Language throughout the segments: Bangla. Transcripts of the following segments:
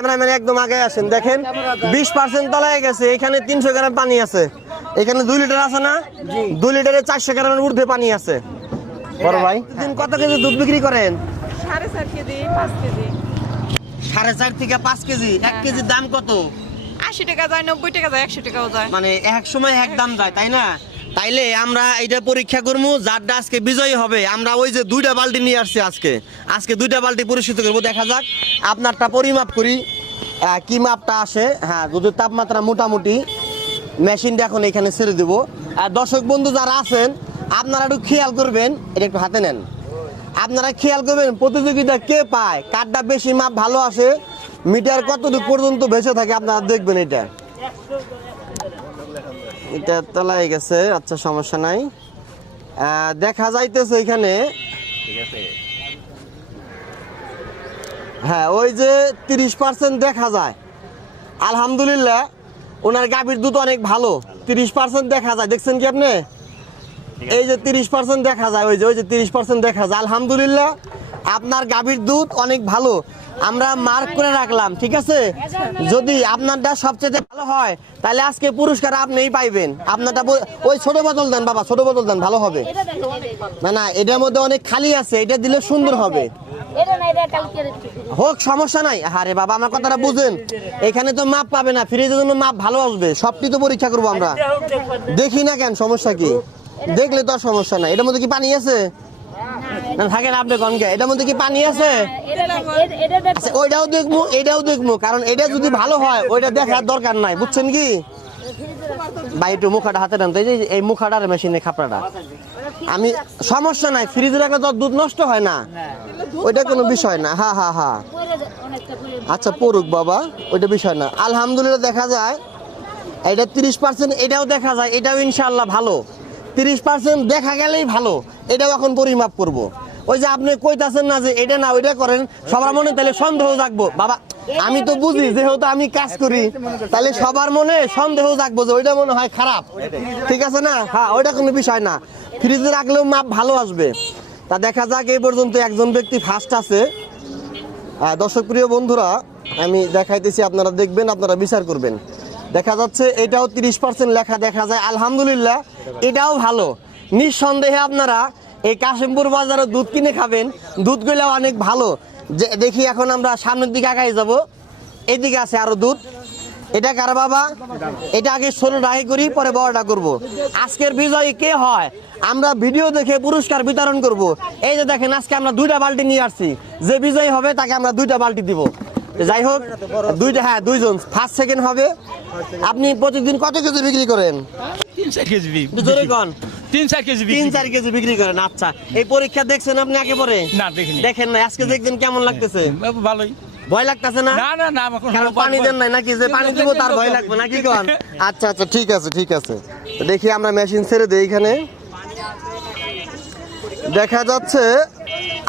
ক্যামেরাম্যান একদম আগে আসেন, দেখেন 20% তলায় গেছে। এখানে 300 গ্রাম পানি আছে, এখানে 2 লিটার আছে না, 2 লিটারে 400 গ্রামের ঊর্ধ্বে পানি আছে। বড় ভাই দিন কত কেজি দুধ বিক্রি করেন? 4.5 কেজি 5 কেজি। 4.5 থেকে 5 কেজি। 1 কেজির দাম কত? 80 টাকা যায়, 90 টাকা যায়, 100 টাকাও যায়। মানে এক সময় এক দাম যায়, তাই না? তাইলে আমরা এটা পরীক্ষা করবো, যারটা আজকে বিজয়ী হবে আমরা ওই যে 2টা বালতি নিয়ে আসছি আজকে 2টা বালতি পরিশোধ করবো। দেখা যাক, আপনারটা পরিমাপ করি কি মাপটা আসে। হ্যাঁ, দুধের তাপমাত্রা মোটামুটি মেশিনটা এখন এখানে ছেড়ে দেবো। আর দর্শক বন্ধু যারা আছেন আপনারা একটু খেয়াল করবেন, এটা একটু হাতে নেন, আপনারা খেয়াল করবেন প্রতিযোগিতা কে পায়, কারটা বেশি মাপ ভালো আসে, মিটার কতটুকু পর্যন্ত বেঁচে থাকে আপনারা দেখবেন। এটা তলায় গেছে, আচ্ছা সমস্যা নাই। দেখা যাইতেছে এখানে, হ্যাঁ ওই যে 30% দেখা যায়। আলহামদুলিল্লাহ ওনার গাভীর দুধ অনেক ভালো, 30% দেখা যায়। দেখছেন কি আপনি? এই যে 30% দেখা যায়, ওই যে 30% দেখা যায়। আলহামদুলিল্লাহ আপনার গাভীর দুধ অনেক ভালো, আমরা মার্ক করে রাখলাম, ঠিক আছে? যদি আপনারটা সবচেয়ে ভালো হয় তাহলে আজকে পুরস্কার আপনিই পাইবেন। আপনারটা ওই ছোট বোতল দেন বাবা, ছোট বোতল দেন, ভালো হবে। না না, এটার মধ্যে অনেক খালি আছে, এটা দিলে সুন্দর হবে। হোক সমস্যা নাই। আরে বাবা আমার কথাটা বুঝেন, এখানে তো মাপ পাবে না, ফ্রিজের জন্য মাপ ভালো আসবে, সবটি তো পরীক্ষা করবো আমরা। দেখি না কেন, সমস্যা কি? দেখলে তো আর সমস্যা নাই। এটার মধ্যে কি পানি আছে? না থাকেন আপনি কনকে, এটার মধ্যে কি পানি আছে? আচ্ছা, ওইটাও দেখবো, এটাও দেখবো, কারণ এটা যদি ভালো হয় ওইটা দেখার দরকার নাই, বুঝছেন কি ভাই? একটু মুখাটা হাতে টানতে, এই মুখাটার মেশিনে খাপড়াটা আমি, সমস্যা নাই, ফ্রিজে রাখলে তো দুধ নষ্ট হয় না, ওইটা কোনো বিষয় না। হ্যাঁ হ্যাঁ হ্যাঁ, আচ্ছা পড়ুক বাবা, ওইটা বিষয় না। আলহামদুলিল্লাহ দেখা যায় এটা 30%, এটাও দেখা যায়, এটাও ইনশাআল্লাহ ভালো। 30% দেখা গেলেই ভালো, এটাও এখন পরিমাপ করব। ওই যে আপনি কইতাছেন না যে এটা না ওইটা করেন, সবার মনে তাহলে সন্দেহ জাগবো। বাবা আমি তো বুঝি, যেহেতু আমি কাজ করি, তাহলে সবার মনে সন্দেহ জাগবো যে ওইটা মনে হয় খারাপ, ঠিক আছে না? হ্যাঁ, ওইটা কোনো বিষয় না, ফ্রিজে রাখলেও মাপ ভালো আসবে। তা দেখা যাক, এই পর্যন্ত একজন ব্যক্তি ফার্স্ট আছে। দর্শক প্রিয় বন্ধুরা আমি দেখাইতেছি, আপনারা দেখবেন, আপনারা বিচার করবেন। দেখা যাচ্ছে এটাও 30% লেখা দেখা যায়। আলহামদুলিল্লাহ এটাও ভালো। নিঃসন্দেহে আপনারা এই কাশিমপুর বাজারে দুধ কিনে খাবেন, দুধগুলো অনেক ভালো। যে দেখি এখন আমরা সামনের দিকে আগাই যাব, এদিকে আছে আরো দুধ। এটা কার বাবা? এটা আগে ছোটটা আগে করি, পরে বড়টা করব। আজকের বিজয়ী কে হয় আমরা ভিডিও দেখে পুরস্কার বিতরণ করব। এই যে দেখেন আজকে আমরা 2টা বালতি নিয়ে আসছি, যে বিজয়ী হবে তাকে আমরা 2টা বালতি দিব। যাই হোক, 2টা, হ্যাঁ 2 জন, ফার্স্ট সেকেন্ড হবে। আপনি প্রতিদিন কত কেজি বিক্রি করেন? 3-4 কেজি। জোরে কোন? 3-4 কেজি। 3-4 কেজি বিক্রি করেন। আচ্ছা, এই পরীক্ষা দেখছেন আপনি আগে পরে? না দেখিনি। দেখেন না, আজকে দেখবেন কেমন লাগতেছে? ভালোই। ভয় লাগতেছে না? না না না, কারণ পানি দেন নাই নাকি, যে পানি দিব তার ভয় লাগবে নাকি কোন? আচ্ছা আচ্ছা, ঠিক আছে ঠিক আছে। তো দেখি আমরা মেশিন ছেড়ে দেই। এখানে দেখা যাচ্ছে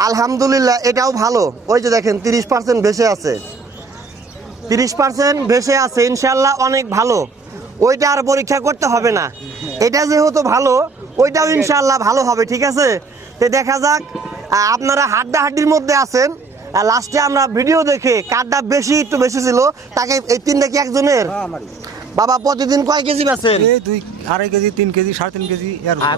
আলহামদুলিল্লাহ এটাও ভালো। ওই যে দেখেন 30% ভেসে আছে, 30% ভেসে আছে, ইনশাল্লাহ অনেক ভালো। ওইটা আর পরীক্ষা করতে হবে না, এটা যেহেতু ভালো ওইটাও ইনশাল্লাহ ভালো হবে, ঠিক আছে? তো দেখা যাক, আপনারা হাড্ডাহাড্ডির মধ্যে আছেন। লাস্টে আমরা ভিডিও দেখে কারটা বেশি একটু বেশি ছিল, তাকে এই 3টা কি একজনের? বাবা প্রতিদিন কয় কেজি বেচেন? 2-2.5 KG, 3 KG, 3.5 KG.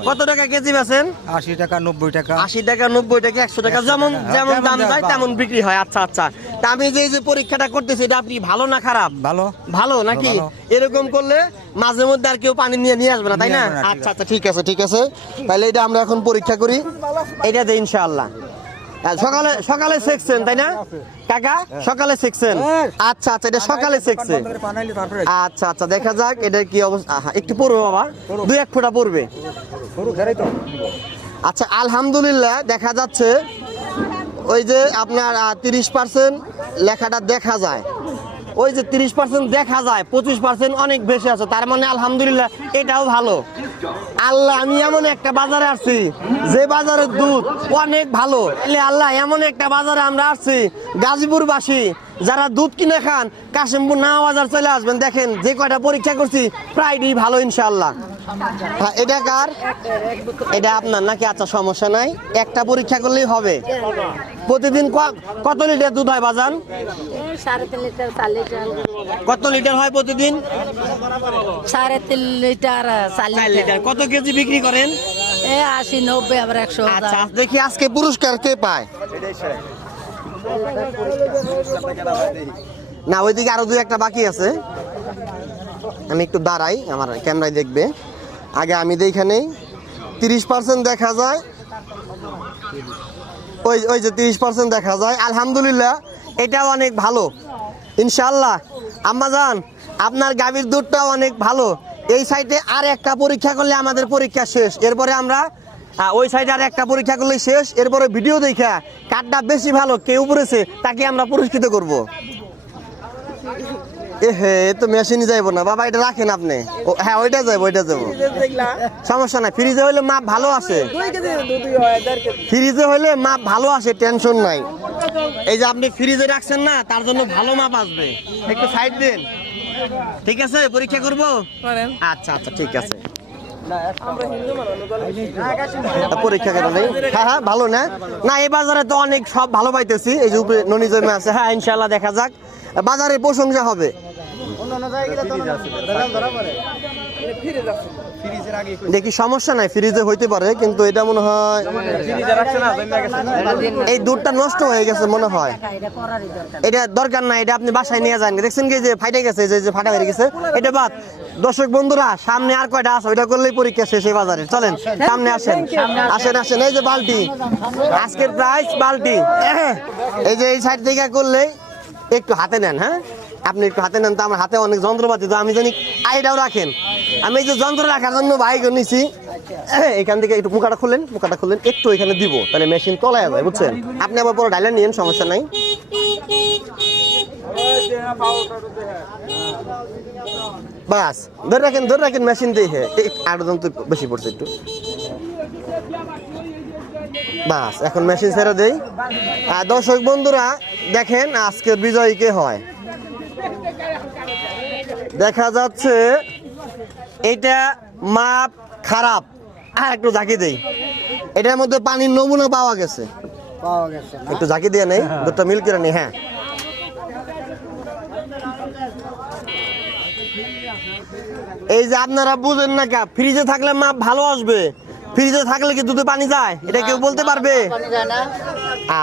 কত টাকা কেজি বেচেন? 80 টাকা, 90 টাকা। 80 টাকা, 90 টাকা, 100 টাকা, যেমন যেমন দাম যায় তেমন বিক্রি হয়। আচ্ছা আচ্ছা, তা আমি যে পরীক্ষাটা করতেছি এটা আপনি ভালো না খারাপ? ভালো। ভালো নাকি? এরকম করলে মাঝে মধ্যে আর কেউ পানি নিয়ে আসবে না, তাই না? আচ্ছা আচ্ছা, ঠিক আছে ঠিক আছে, তাহলে এটা আমরা এখন পরীক্ষা করি। এটা দিয়ে ইনশাআল্লাহ সকালে সকালে শিখছেন তাই না কাকা? সকালে শিখছেন? আচ্ছা আচ্ছা, এটা সকালে শিখছে। আচ্ছা আচ্ছা, দেখা যাক এটা কি অবস্থা। একটু পড়বে বাবা, 2-1 ফোঁটা পড়বে। আচ্ছা আলহামদুলিল্লাহ দেখা যাচ্ছে ওই যে আপনার 30% লেখাটা দেখা যায়, ওই যে 30% দেখা যায়, 25% অনেক বেশি আছে, তার মানে আলহামদুলিল্লাহ এটাও ভালো। আল্লাহ, আমি এমন একটা বাজারে আসছি যে বাজারের দুধ অনেক ভালো। আল্লাহ, এমন একটা বাজারে আমরা আসছি, গাজীপুরবাসী যারা দুধ কিনে খান কাশিমপুর নাওয়া বাজার চলে আসবেন। দেখেন যে কয়টা পরীক্ষা করছি প্রায়ই ভালো ইনশাআল্লাহ। হ্যাঁ, এটা কার? এটা আপনার নাকি? আচ্ছা, সমস্যা নাই, একটা পরীক্ষা করলেই হবে। প্রতিদিন কত লিটার দুধ হয় বাজান? 3.5 লিটার 4 লিটার কত লিটার হয় প্রতিদিন? 3.5 লিটার 4 4 লিটার লিটার। কত কেজি বিক্রি করেন? 80 90 আবার 100 আচ্ছা, দেখি আজকে পুরস্কার কে পায়। না, ওইদিকে আরো দুই একটা বাকি আছে। আমি একটু দাঁড়াই, আমার ক্যামেরায় দেখবে। আগে আমি দেখে নেই। 30% দেখা যায়, ওই ওই যে 30% দেখা যায়। আলহামদুলিল্লাহ, এটাও অনেক ভালো ইনশাআল্লাহ। আম্মাজান, আপনার গাভীর দুধটাও অনেক ভালো। এই সাইডে আর একটা পরীক্ষা করলে আমাদের পরীক্ষা শেষ। এরপরে আমরা ওই সাইডে আর একটা পরীক্ষা করলে শেষ। এরপরে ভিডিও দেখা কাঠটা বেশি ভালো কেউ পড়েছে তাকে আমরা পুরস্কৃত করব। হে, তো মেশিনই যাইবো না বাবা, এটা রাখেন আপনি। হ্যাঁ, ওইটা যাবো, ওইটা যাবো, সমস্যা নাই। ফ্রিজে হইলে মাপ ভালো আছে, ফ্রিজে হইলে মাপ ভালো আসে, টেনশন নাই। এই যে আপনি ফ্রিজে রাখছেন না, তার জন্য ভালো মাপ আসবে। একটু সাইড দেন, ঠিক আছে? পরীক্ষা করবো। আচ্ছা আচ্ছা, ঠিক আছে, পরীক্ষা করা নেই। হ্যাঁ হ্যাঁ, ভালো না? না, এই বাজারে তো অনেক সব ভালো পাইতেছি। এই যে উপরে ননি জমে আছে। হ্যাঁ, ইনশাল্লাহ দেখা যাক, বাজারে প্রশংসা হবে। দেখি, সমস্যা নাই, ফ্রিজে হইতে পারে, কিন্তু এটা মনে হয় এই দুধটা নষ্ট হয়ে গেছে মনে হয়। এটা দরকার নাই, এটা আপনি বাসায় নিয়ে যান। দেখছেন কি যে ফাইটে গেছে, যে ফাটা হয়ে গেছে, এটা বাদ। দর্শক বন্ধুরা, সামনে আর কয়টা আছে, ওইটা করলেই পরীক্ষা শেষ এই বাজারে। চলেন সামনে আসেন, আসেন আসেন। এই যে বালতি, আজকের প্রাইস বালতি। এই যে এই সাইড থেকে করলেই একটু হাতে নেন। হ্যাঁ, আপনি একটু হাতে নেন তো, আমার হাতে অনেক যন্ত্রপাতি তো, আমি জানি আইডাও রাখেন। আমি এই যে যন্ত্র রাখার জন্য বাইক নিছি, এখান থেকে একটু মুখাটা খুললেন, মুখাটা খুললেন, একটু এখানে দিব, তাহলে মেশিন তলায় যায়, বুঝছেন? আপনি আবার পরে ডাইলার নিয়েন, সমস্যা নাই। বাস, ধরে রাখেন মেশিন দিয়ে। আর যন্ত্র বেশি পড়ছে একটু। বাস, এখন মেশিন ছেড়ে দেই। দর্শক বন্ধুরা, দেখেন আজকের বিজয়ী কে হয়। দেখা যাচ্ছে এটা মাপ খারাপ। আর একটু ঝাঁকি দেই, এটার মধ্যে পানির নমুনা পাওয়া গেছে। একটু ঝাঁকি দিয়ে নেই, দুধটা মিল করে নেই। হ্যাঁ, এই যে আপনারা বুঝেন না কা, ফ্রিজে থাকলে মাপ ভালো আসবে। ফ্রিজে থাকলে কি দুধে পানি যায়, এটা কেউ বলতে পারবে?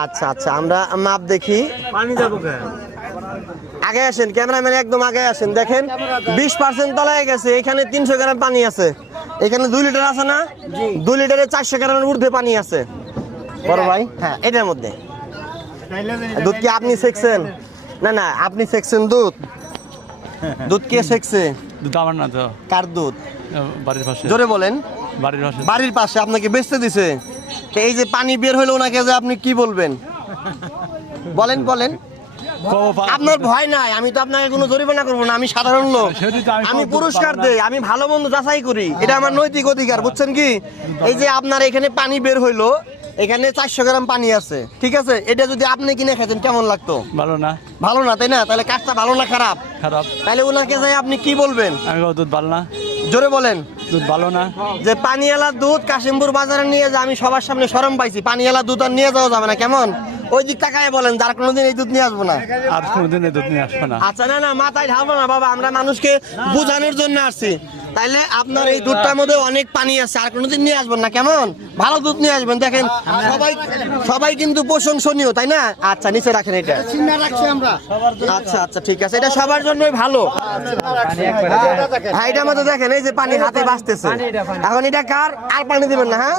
আচ্ছা আচ্ছা, আমরা মাপ দেখি। আগে আসেন, ক্যামেরাম্যান একদম আগে আসেন। দেখেন 20% তলায় গেছে। এখানে 300 গ্রাম পানি আছে। এখানে 2 লিটার আছে না, 2 লিটারে 400 গ্রামের ঊর্ধ্বে পানি আছে বড় ভাই। হ্যাঁ, এটার মধ্যে দুধ কি আপনি সেকছেন? না না, আপনি সেকছেন দুধ? দুধ কে সেকছে? দুধ আমার না তো। কার দুধ? বাড়ির পাশে। জোরে বলেন। বাড়ির পাশে। বাড়ির পাশে আপনাকে বেচতে দিছে। তো এই যে পানি বের হলো, ওনাকে যে আপনি কি বলবেন? বলেন বলেন। আপনার ভয় নাই, আমি তো আপনাকে কোনো জরিমানা করবো না। আমি সাধারণ লোক, আমি পুরস্কার দেই, আমি ভালো মন্দ যাচাই করি, এটা আমার নৈতিক অধিকার, বুঝছেন কি? এই যে আপনার এখানে পানি বের হইলো, এখানে 400 গ্রাম পানি আছে, ঠিক আছে? এটা যদি আপনি কিনে খেতেন কেমন লাগতো? ভালো না। ভালো না, তাই না? তাহলে কাজটা ভালো না খারাপ? খারাপ। তাহলে ওনাকে যাই আপনি কি বলবেন? আমি দুধ ভালো না। জোরে বলেন। দুধ ভালো না। যে পানিওয়ালা দুধ কাশিমপুর বাজারে নিয়ে যা, আমি সবার সামনে শরম পাইছি। পানিওয়ালা দুধ আর নিয়ে যাওয়া যাবে না, কেমন? ওই দিক তাকায় বলেন, যার কোনোদিন এই দুধ নিয়ে আসবো না। আর কোনোদিন এই দুধ নিয়ে আসবে না। আচ্ছা, না না, মাথায় ঢালবো না বাবা, আমরা মানুষকে বোঝানোর জন্য আসছি। তাইলে আপনার এই দুধটার মধ্যে অনেক পানি আছে, আর কোনোদিন নিয়ে আসবেন না, কেমন? ভালো দুধ নিয়ে আসবেন। দেখেন সবাই সবাই কিন্তু প্রশংসনীয়, তাই না? আচ্ছা, নিচে রাখেন এটা। আচ্ছা আচ্ছা, ঠিক আছে, এটা সবার জন্যই ভালো। হ্যাঁ, এটার মধ্যে দেখেন এই যে পানি হাতে বাঁচতেছে। এখন এটা কার? আর পানি দিবেন না। হ্যাঁ,